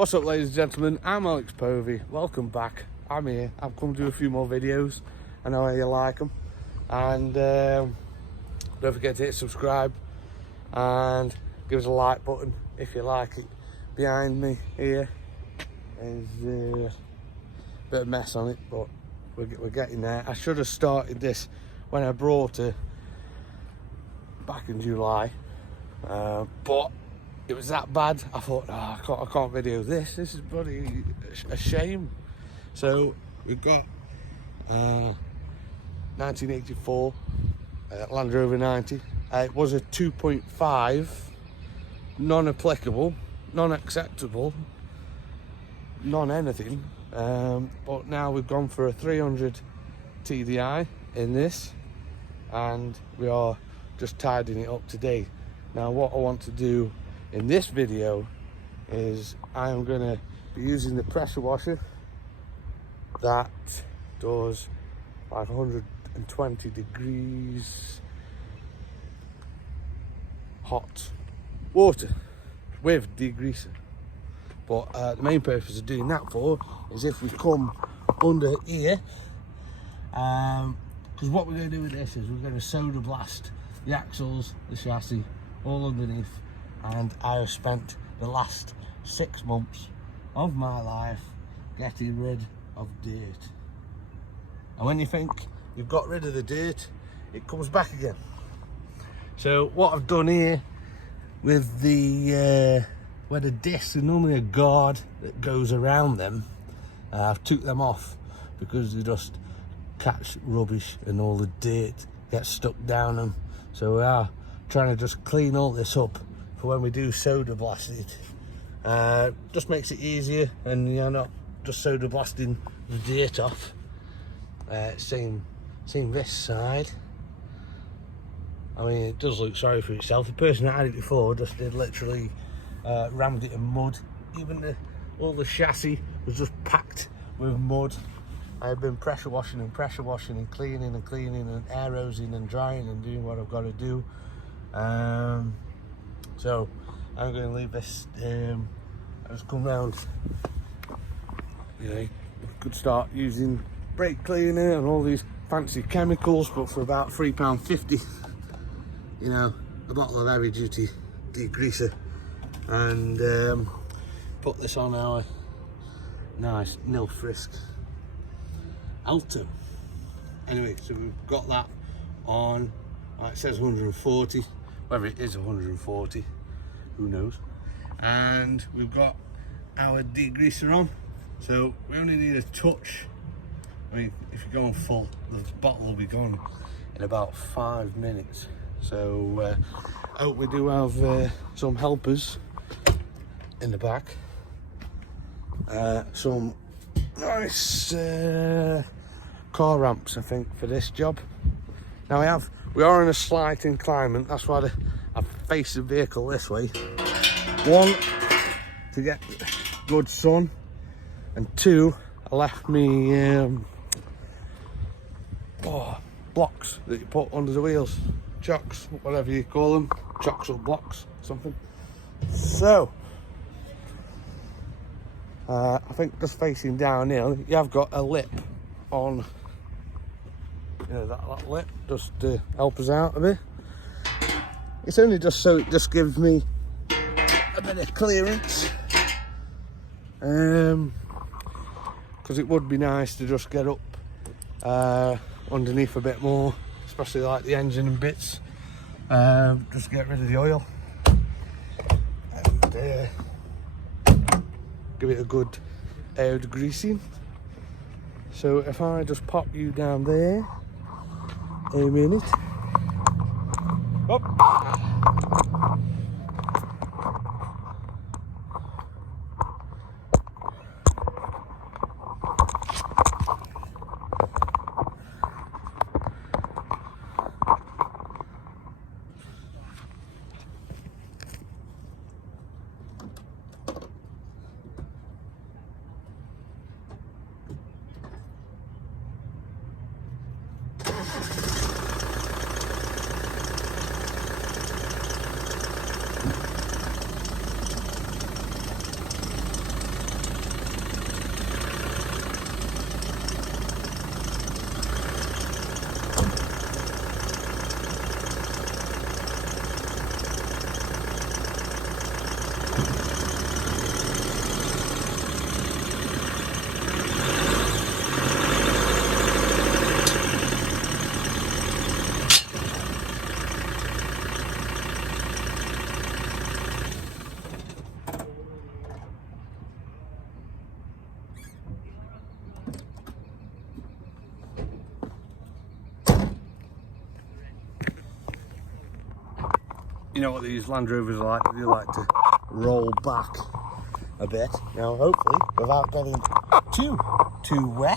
What's up, ladies and gentlemen? I'm Alex Povey. Welcome back. I'm here. I've come to do a few more videos. I know how you like them. And don't forget to hit subscribe and give us a like button if you like it. Behind me here is a bit of mess on it, but we're getting there. I should have started this when I brought it back in July, but it was that bad. I thought, I can't video this. This is bloody a shame. So we've got 1984 Land Rover 90. It was a 2.5, non-applicable, non-acceptable, non-anything. But now we've gone for a 300 TDI in this, and we are just tidying it up today. Now what I want to do in this video is I am going to be using the pressure washer that does like 120 degrees hot water with degreaser. But the main purpose of doing that for is if we come under here, because what we're going to do with this is we're going to soda blast the axles, the chassis, all underneath. And I have spent the last 6 months of my life getting rid of dirt. And when you think you've got rid of the dirt, it comes back again. So what I've done here with the where the discs are normally a guard that goes around them, I've took them off because they just catch rubbish and all the dirt gets stuck down them. So we are trying to just clean all this up for when we do soda blast it. Just makes it easier, and you're not just soda blasting the dirt off. Same this side. I mean, it does look sorry for itself. The person that had it before just did literally rammed it in mud. Even all the chassis was just packed with mud. I've been pressure washing and cleaning and aerosing and drying and doing what I've got to do. So I'm going to leave this. I just come round. You know, could start using brake cleaner and all these fancy chemicals, but for about £3.50, you know, a bottle of heavy duty degreaser, and put this on our nice nil frisk Alto. Anyway, so we've got that on. It says 140. Whether it is 140, who knows. And we've got our degreaser on, so we only need a touch. I mean, if you're going full, the bottle will be gone in about 5 minutes. So I hope we do have some helpers in the back. Some nice car ramps, I think, for this job. Now we are in a slight inclination, that's why I've faced the vehicle this way. 1, to get good sun, and 2, I left me blocks that you put under the wheels, chocks, whatever you call them, chocks or blocks, something. So I think just facing down here, you have got a lip on. You know, that lip, just to help us out a bit. It's only just so it just gives me a bit of clearance, because it would be nice to just get up underneath a bit more, especially like the engine and bits. Just get rid of the oil and give it a good air degreasing. So if I just pop you down there a minute. Up. you know what these Land Rovers are like, they like to roll back a bit. Now hopefully without getting too wet.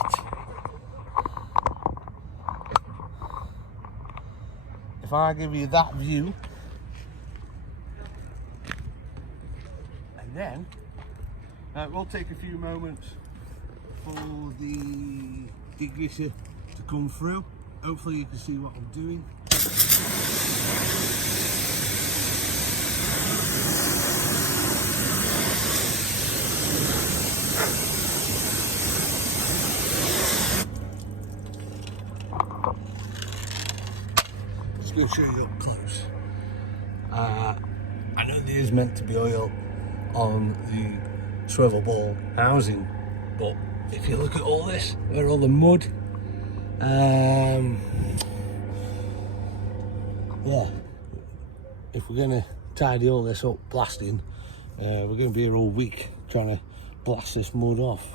If I give you that view, and then it will take a few moments for the degreaser to come through. Hopefully you can see what I'm doing. Just going to show you up close. I know there is meant to be oil on the swivel ball housing, but if you look at all this, where all the mud, yeah, if we're going to tidy all this up blasting, we're going to be here all week trying to blast this mud off.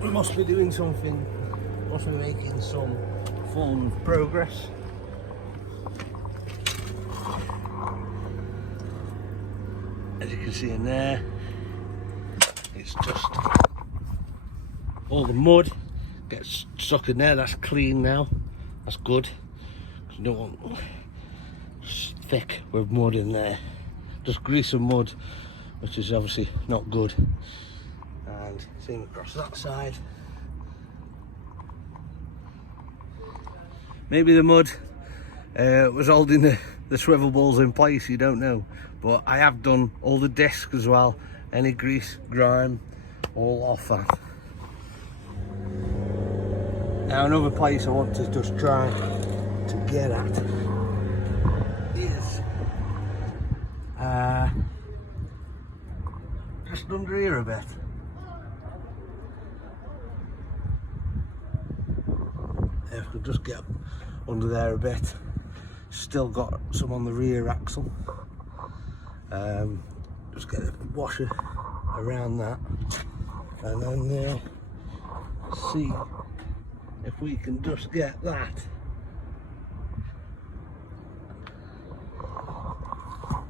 We must be doing something, must be making some form of progress. As you can see in there, it's just all the mud gets stuck in there. That's clean now, that's good. You don't want thick with mud in there, just grease and mud, which is obviously not good. And same across that side. maybe the mud was holding the swivel balls in place, you don't know. But I have done all the discs as well, any grease, grime, all off that. Now another place I want to just try to get at is just under here a bit. If we could just get under there a bit. Still got some on the rear axle. Just get a washer around that, and then see if we can just get that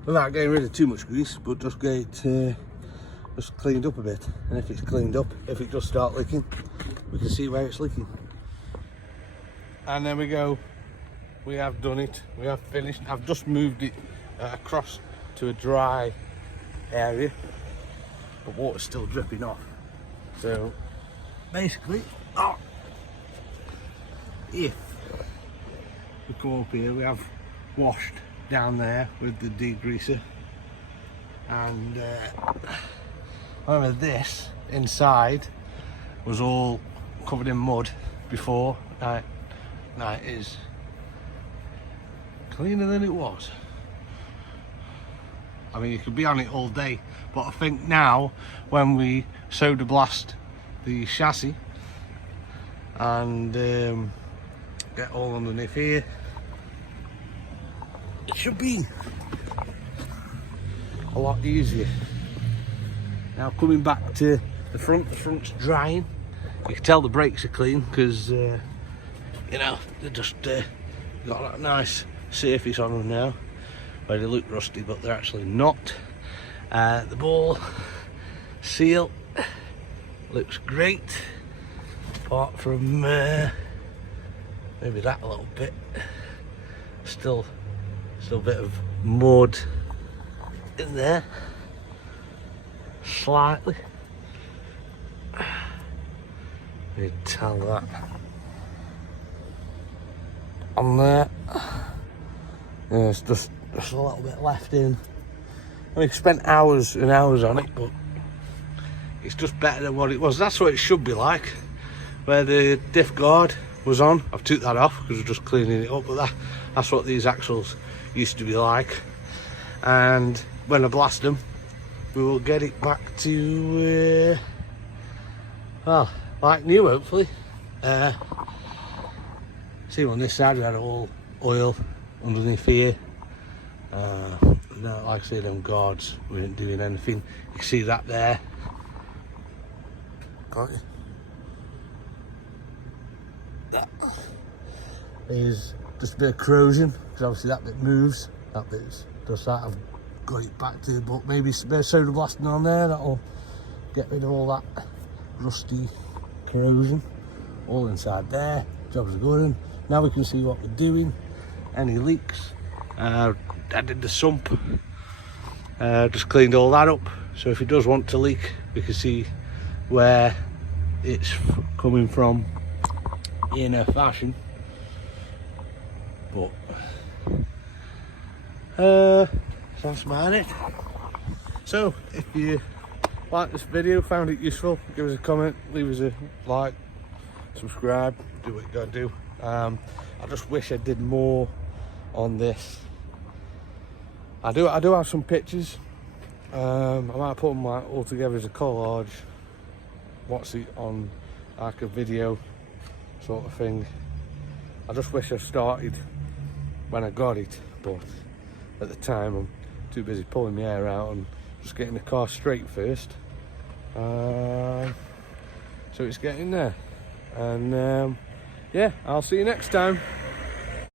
without getting rid of too much grease, but just get it just cleaned up a bit. And if it's cleaned up, if it does start leaking, we can see where it's leaking. And there we go, we have done it, we have finished. I've just moved it across to a dry area, but water's still dripping off. So basically, if we come up here, we have washed down there with the degreaser, and remember this inside was all covered in mud before. Now it is cleaner than it was. I mean, you could be on it all day, but I think now when we soda blast the chassis and get all underneath here, it should be a lot easier. Now coming back to the front's drying. You can tell the brakes are clean because you know, they're just got that nice surface on them now, where they look rusty but they're actually not. The ball seal looks great, apart from maybe that a little bit. Still a bit of mud in there, slightly. You can tell that on there. Yeah, it's just a little bit left in. I mean, spent hours and hours on it, but it's just better than what it was. That's what it should be like. Where the diff guard was on, I've took that off because we're just cleaning it up, but that's what these axles used to be like. And when I blast them, we will get it back to well, like new, hopefully. See, on this side we had all oil underneath here. No, like I say, them guards weren't doing anything. You can see that there, can't you? That is just a bit of corrosion, because obviously that bit moves. That bit's just that. I've got it back to, but maybe a bit of soda blasting on there, that'll get rid of all that rusty corrosion. All inside there, job's good. Now we can see what we're doing. Any leaks, I did the sump, just cleaned all that up, so if it does want to leak, we can see where it's coming from in a fashion. But that's about it. So if you like this video, found it useful, give us a comment, leave us a like, subscribe, do what you gotta do. I just wish I did more on this. I do have some pictures. I might put them like all together as a collage. What's it on, like a video sort of thing. I just wish I started when I got it, but at the time I'm too busy pulling my hair out and just getting the car straight first. So it's getting there, and yeah, I'll see you next time.